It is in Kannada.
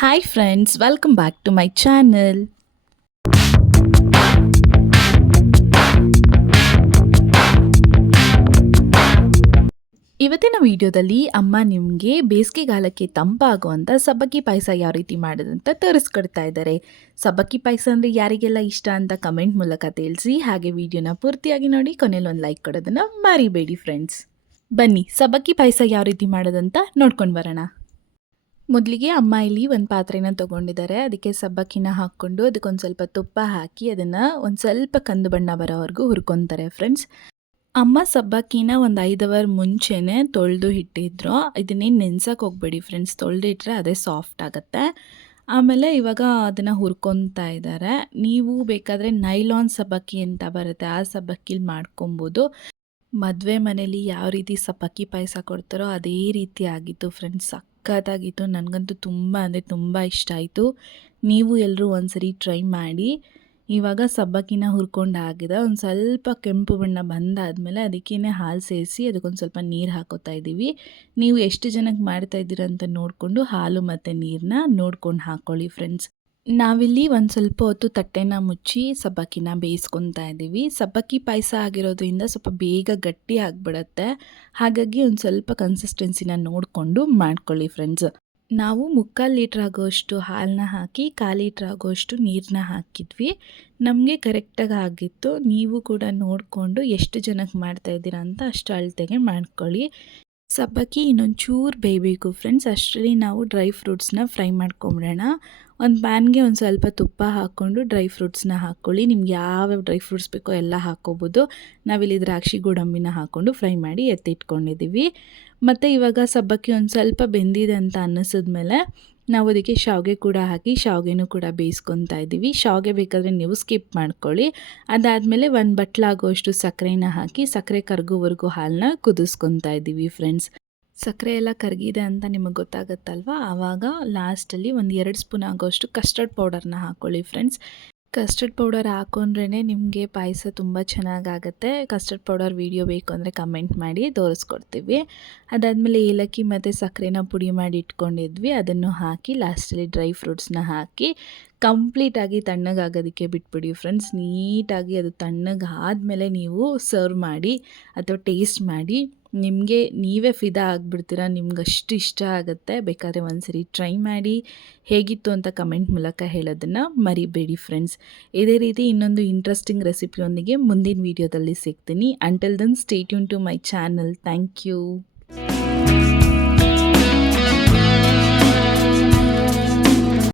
Hi friends, welcome back to my channel. ಇವತ್ತಿನ ವಿಡಿಯೋದಲ್ಲಿ ಅಮ್ಮ ನಿಮಗೆ ಬೇಸಿಗೆಗಾಲಕ್ಕೆ ತಂಪಾಗುವಂಥ ಸಬ್ಬಕ್ಕಿ ಪಾಯಸ ಯಾವ ರೀತಿ ಮಾಡೋದಂತ ತೋರಿಸ್ಕೊಡ್ತಾ ಇದ್ದಾರೆ. ಸಬ್ಬಕ್ಕಿ ಪಾಯಸ ಅಂದರೆ ಯಾರಿಗೆಲ್ಲ ಇಷ್ಟ ಅಂತ ಕಮೆಂಟ್ ಮೂಲಕ ತಿಳಿಸಿ. ಹಾಗೆ ವಿಡಿಯೋನ ಪೂರ್ತಿಯಾಗಿ ನೋಡಿ, ಕೊನೆಯಲ್ಲಿ ಒಂದು ಲೈಕ್ ಕೊಡೋದನ್ನು ಮರಿಬೇಡಿ ಫ್ರೆಂಡ್ಸ್. ಬನ್ನಿ ಸಬ್ಬಕ್ಕಿ ಪಾಯಸ ಯಾವ ರೀತಿ ಮಾಡೋದಂತ ನೋಡ್ಕೊಂಡು ಬರೋಣ. ಮೊದಲಿಗೆ ಅಮ್ಮ ಇಲ್ಲಿ ಒಂದು ಪಾತ್ರೆನ ತೊಗೊಂಡಿದ್ದಾರೆ. ಅದಕ್ಕೆ ಸಬ್ಬಕ್ಕಿನ ಹಾಕ್ಕೊಂಡು ಅದಕ್ಕೊಂದು ಸ್ವಲ್ಪ ತುಪ್ಪ ಹಾಕಿ ಅದನ್ನು ಒಂದು ಸ್ವಲ್ಪ ಕಂದು ಬಣ್ಣ ಬರೋವರೆಗೂ ಹುರ್ಕೊತಾರೆ ಫ್ರೆಂಡ್ಸ್. ಅಮ್ಮ ಸಬ್ಬಕ್ಕಿನ ಒಂದು 5 ಅವರ್ ಮುಂಚೆನೇ ತೊಳೆದು ಇಟ್ಟಿದ್ರು. ಇದನ್ನೇನು ನೆನ್ಸಕ್ಕೆ ಹೋಗಬೇಡಿ ಫ್ರೆಂಡ್ಸ್, ತೊಳೆದಿಟ್ರೆ ಅದೇ ಸಾಫ್ಟ್ ಆಗುತ್ತೆ. ಆಮೇಲೆ ಇವಾಗ ಅದನ್ನು ಹುರ್ಕೊತಾ ಇದ್ದಾರೆ. ನೀವು ಬೇಕಾದರೆ ನೈಲಾನ್ ಸಬ್ಬಕ್ಕಿ ಅಂತ ಬರುತ್ತೆ, ಆ ಸಬ್ಬಕ್ಕಿಲಿ ಮಾಡ್ಕೊಬೋದು. ಮದುವೆ ಮನೇಲಿ ಯಾವ ರೀತಿ ಸಬ್ಬಕ್ಕಿ ಪಾಯಸ ಕೊಡ್ತಾರೋ ಅದೇ ರೀತಿ ಆಗಿತ್ತು ಫ್ರೆಂಡ್ಸ್, ಸಖತ್ತಾಗಿತ್ತು. ನನಗಂತೂ ತುಂಬ ಅಂದರೆ ತುಂಬ ಇಷ್ಟ ಆಯಿತು. ನೀವು ಎಲ್ಲರೂ ಒಂದ್ಸರಿ ಟ್ರೈ ಮಾಡಿ. ಇವಾಗ ಸಬ್ಬಕ್ಕಿನ ಹುರ್ಕೊಂಡಾಗಿದೆ. ಒಂದು ಸ್ವಲ್ಪ ಕೆಂಪು ಬಣ್ಣ ಬಂದಾದಮೇಲೆ ಅದಕ್ಕೇ ಹಾಲು ಸೇರಿಸಿ ಅದಕ್ಕೊಂದು ಸ್ವಲ್ಪ ನೀರು ಹಾಕೋತಾ ಇದ್ದೀವಿ. ನೀವು ಎಷ್ಟು ಜನಕ್ಕೆ ಮಾಡ್ತಾ ಇದ್ದೀರ ಅಂತ ನೋಡಿಕೊಂಡು ಹಾಲು ಮತ್ತು ನೀರನ್ನ ನೋಡ್ಕೊಂಡು ಹಾಕ್ಕೊಳ್ಳಿ ಫ್ರೆಂಡ್ಸ್. ನಾವಿಲ್ಲಿ ಒಂದು ಸ್ವಲ್ಪ ಹೊತ್ತು ತಟ್ಟೆನ ಮುಚ್ಚಿ ಸಬ್ಬಕ್ಕಿನ ಬೇಯಿಸ್ಕೊತಾ ಇದ್ದೀವಿ. ಸಬ್ಬಕ್ಕಿ ಪಾಯಸ ಆಗಿರೋದ್ರಿಂದ ಸ್ವಲ್ಪ ಬೇಗ ಗಟ್ಟಿ ಆಗಿಬಿಡತ್ತೆ. ಹಾಗಾಗಿ ಒಂದು ಸ್ವಲ್ಪ ಕನ್ಸಿಸ್ಟೆನ್ಸಿನ ನೋಡಿಕೊಂಡು ಮಾಡ್ಕೊಳ್ಳಿ ಫ್ರೆಂಡ್ಸ್. ನಾವು 3/4 ಲೀಟ್ರ್ ಆಗೋಷ್ಟು ಹಾಲನ್ನ ಹಾಕಿ 1/4 ಲೀಟ್ರ್ ಆಗೋಷ್ಟು ನೀರನ್ನ ಹಾಕಿದ್ವಿ. ನಮಗೆ ಕರೆಕ್ಟಾಗಿ ಆಗಿತ್ತು. ನೀವು ಕೂಡ ನೋಡಿಕೊಂಡು ಎಷ್ಟು ಜನಕ್ಕೆ ಮಾಡ್ತಾಯಿದ್ದೀರಾ ಅಂತ ಅಷ್ಟು ಅಳತೆಗೆ ಮಾಡ್ಕೊಳ್ಳಿ. ಸಬ್ಬಕ್ಕಿ ಇನ್ನೊಂದು ಚೂರು ಬೇಯಬೇಕು ಫ್ರೆಂಡ್ಸ್. ಅಷ್ಟರಲ್ಲಿ ನಾವು ಡ್ರೈ ಫ್ರೂಟ್ಸ್ನ ಫ್ರೈ ಮಾಡ್ಕೊಂಬಿಡೋಣ. ಒಂದು ಪ್ಯಾನ್ಗೆ ಒಂದು ಸ್ವಲ್ಪ ತುಪ್ಪ ಹಾಕ್ಕೊಂಡು ಡ್ರೈ ಫ್ರೂಟ್ಸ್ನ ಹಾಕ್ಕೊಳ್ಳಿ. ನಿಮ್ಗೆ ಯಾವ್ಯಾವ ಡ್ರೈ ಫ್ರೂಟ್ಸ್ ಬೇಕೋ ಎಲ್ಲ ಹಾಕ್ಕೋಬೋದು. ನಾವಿಲ್ಲಿ ದ್ರಾಕ್ಷಿ ಗೋಡಂಬಿನ ಹಾಕ್ಕೊಂಡು ಫ್ರೈ ಮಾಡಿ ಎತ್ತಿಟ್ಕೊಂಡಿದ್ದೀವಿ. ಮತ್ತು ಇವಾಗ ಸಬ್ಬಕ್ಕಿ ಒಂದು ಸ್ವಲ್ಪ ಬೆಂದಿದೆ ಅಂತ ಅನ್ನಿಸಿದ್ಮೇಲೆ ನಾವು ಅದಕ್ಕೆ ಶಾವಿಗೆ ಕೂಡ ಹಾಕಿ ಶಾವಿಗೆನೂ ಕೂಡ ಬೇಯಿಸ್ಕೊತಾ ಇದ್ದೀವಿ. ಶಾವಿಗೆ ಬೇಕಾದರೆ ನೀವು ಸ್ಕಿಪ್ ಮಾಡ್ಕೊಳ್ಳಿ. ಅದಾದಮೇಲೆ ಒಂದು ಬಟ್ಲಾಗೋಷ್ಟು ಸಕ್ಕರೆನ ಹಾಕಿ ಸಕ್ಕರೆ ಕರಗೋವರೆಗೂ ಹಾಲನ್ನ ಕುದಿಸ್ಕೊತಾ ಇದ್ದೀವಿ ಫ್ರೆಂಡ್ಸ್. ಸಕ್ಕರೆ ಎಲ್ಲ ಕರಗಿದೆ ಅಂತ ನಿಮಗೆ ಗೊತ್ತಾಗುತ್ತಲ್ವ, ಆವಾಗ ಲಾಸ್ಟಲ್ಲಿ ಒಂದು 2 ಸ್ಪೂನ್ ಆಗೋಷ್ಟು ಕಸ್ಟರ್ಡ್ ಪೌಡರ್ನ ಹಾಕ್ಕೊಳ್ಳಿ ಫ್ರೆಂಡ್ಸ್. ಕಸ್ಟರ್ಡ್ ಪೌಡರ್ ಹಾಕೊಂಡ್ರೇ ನಿಮಗೆ ಪಾಯಸ ತುಂಬ ಚೆನ್ನಾಗಾಗುತ್ತೆ. ಕಸ್ಟರ್ಡ್ ಪೌಡರ್ ವೀಡಿಯೋ ಬೇಕು ಅಂದರೆ ಕಮೆಂಟ್ ಮಾಡಿ ತೋರಿಸ್ಕೊಡ್ತೀವಿ. ಅದಾದಮೇಲೆ ಏಲಕ್ಕಿ ಮತ್ತು ಸಕ್ಕರೆನ ಪುಡಿ ಮಾಡಿ ಇಟ್ಕೊಂಡಿದ್ವಿ, ಅದನ್ನು ಹಾಕಿ ಲಾಸ್ಟಲ್ಲಿ ಡ್ರೈ ಫ್ರೂಟ್ಸ್ನ ಹಾಕಿ ಕಂಪ್ಲೀಟಾಗಿ ತಣ್ಣಗಾಗೋದಕ್ಕೆ ಬಿಟ್ಬಿಡಿ ಫ್ರೆಂಡ್ಸ್. ನೀಟಾಗಿ ಅದು ತಣ್ಣಗಾದಮೇಲೆ ನೀವು ಸರ್ವ್ ಮಾಡಿ ಅಥವಾ ಟೇಸ್ಟ್ ಮಾಡಿ. ನಿಮಗೆ ನೀವೇ ಫಿದಾ ಆಗಿಬಿಡ್ತೀರ, ನಿಮ್ಗೆ ಅಷ್ಟು ಇಷ್ಟ ಆಗುತ್ತೆ. ಬೇಕಾದರೆ ಒಂದ್ಸರಿ ಟ್ರೈ ಮಾಡಿ. ಹೇಗಿತ್ತು ಅಂತ ಕಮೆಂಟ್ ಮೂಲಕ ಹೇಳೋದನ್ನು ಮರಿಬೇಡಿ ಫ್ರೆಂಡ್ಸ್. ಇದೇ ರೀತಿ ಇನ್ನೊಂದು ಇಂಟ್ರೆಸ್ಟಿಂಗ್ ರೆಸಿಪಿಯೊಂದಿಗೆ ಮುಂದಿನ ವೀಡಿಯೋದಲ್ಲಿ ಸಿಗ್ತೀನಿ. Until then stay tuned to my channel. Thank you.